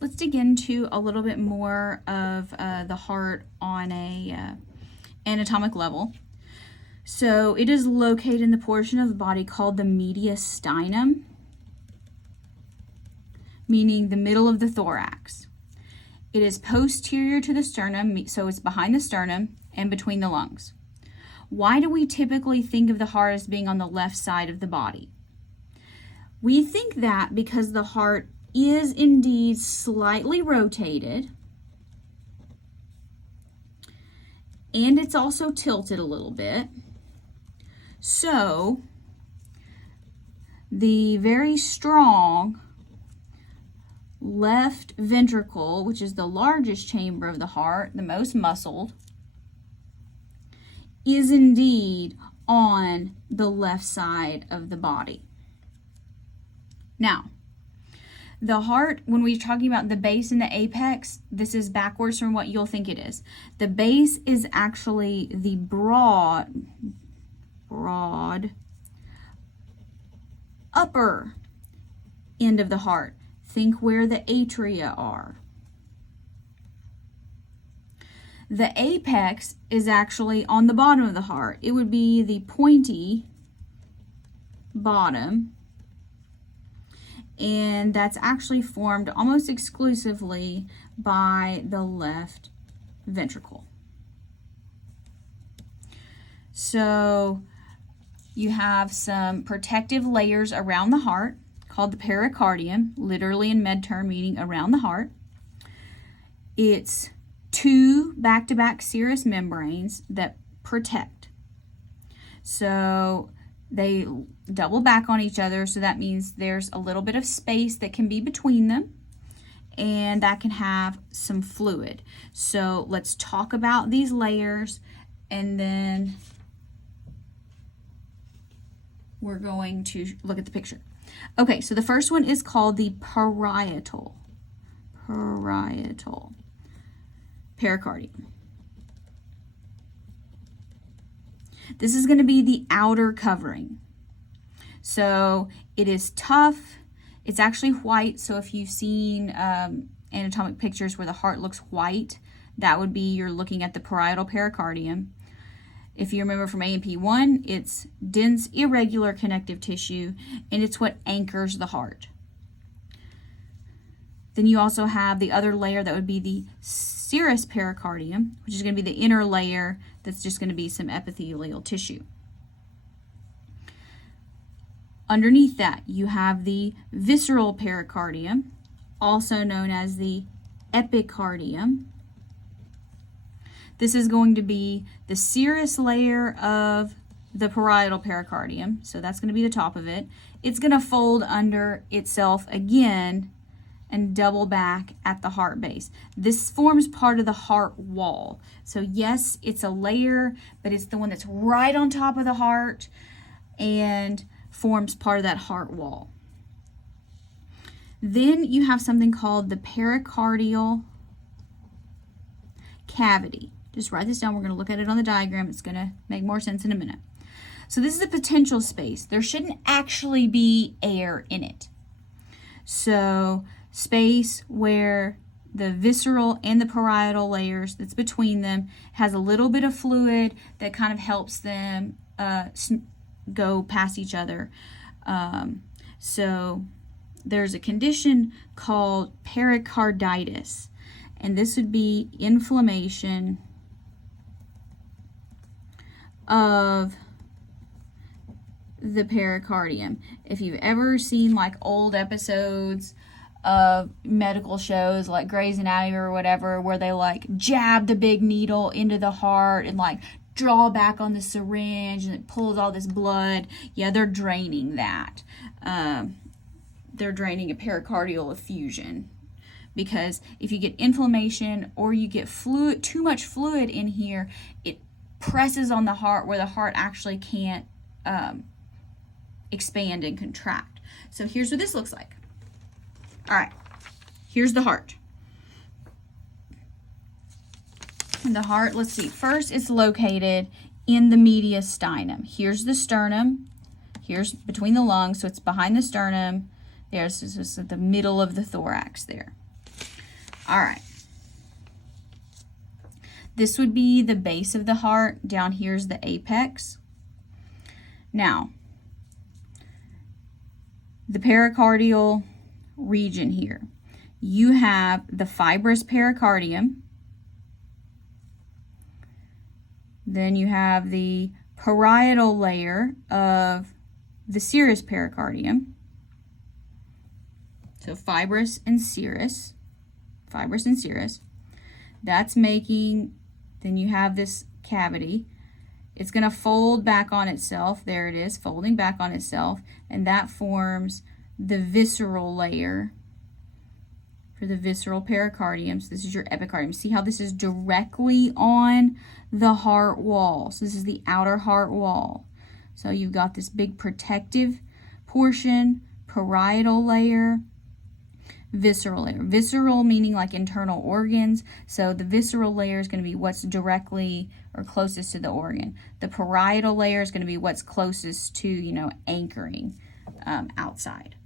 let's dig into a little bit more of the heart on a anatomic level. So it is located in the portion of the body called the mediastinum, meaning the middle of the thorax. It is posterior to the sternum, so it's behind the sternum and between the lungs. Why do we typically think of the heart as being on the left side of the body? We think that because the heart is indeed slightly rotated, and it's also tilted a little bit. So the very strong left ventricle, which is the largest chamber of the heart, the most muscled, is indeed on the left side of the body. Now, the heart, when we're talking about the base and the apex, this is backwards from what you'll think it is. The base is actually the broad upper end of the heart. Think where the atria are. The apex is actually on the bottom of the heart. It would be the pointy bottom, and that's actually formed almost exclusively by the left ventricle. So you have some protective layers around the heart called the pericardium, literally in med term meaning around the heart. It's two back-to-back serous membranes that protect. So they double back on each other, so that means there's a little bit of space that can be between them, and that can have some fluid. So let's talk about these layers, and then we're going to look at the picture. Okay, so the first one is called the parietal pericardium. This is going to be the outer covering. So it is tough. It's actually white. So if you've seen anatomic pictures where the heart looks white, that would be you're looking at the parietal pericardium. If you remember from A&P1, it's dense, irregular connective tissue, and it's what anchors the heart. Then you also have the other layer that would be the serous pericardium, which is going to be the inner layer that's just going to be some epithelial tissue. Underneath that, you have the visceral pericardium, also known as the epicardium. This is going to be the serous layer of the parietal pericardium, so that's going to be the top of it. It's going to fold under itself again and double back at the heart base. This forms part of the heart wall. So yes, it's a layer, but it's the one that's right on top of the heart and forms part of that heart wall. Then you have something called the pericardial cavity. Just write this down. We're going to look at it on the diagram. It's going to make more sense in a minute. So this is a potential space. There shouldn't actually be air in it. So space where the visceral and the parietal layers that's between them has a little bit of fluid that kind of helps them go past each other. So there's a condition called pericarditis, and this would be inflammation of the pericardium. If you've ever seen like old episodes of medical shows like Grey's Anatomy or whatever, where they like jab the big needle into the heart and like draw back on the syringe and it pulls all this blood, yeah, they're draining that. They're draining a pericardial effusion, because if you get inflammation or you get fluid, too much fluid in here, it presses on the heart where the heart actually can't expand and contract. So here's what this looks like. All right, here's the heart. And the heart, let's see, first it's located in the mediastinum. Here's the sternum. Here's between the lungs, so it's behind the sternum. There's just at the middle of the thorax there. All right. This would be the base of the heart. Down here's the apex. Now, the pericardial region here. You have the fibrous pericardium. Then you have the parietal layer of the serous pericardium. So fibrous and serous. Fibrous and serous. That's making, then you have this cavity. It's going to fold back on itself. There it is, folding back on itself. And that forms the visceral layer for the visceral pericardium. So this is your epicardium. See how this is directly on the heart wall. So this is the outer heart wall. So you've got this big protective portion, parietal layer, visceral layer. Visceral meaning like internal organs. So the visceral layer is going to be what's directly or closest to the organ. The parietal layer is going to be what's closest to, anchoring outside.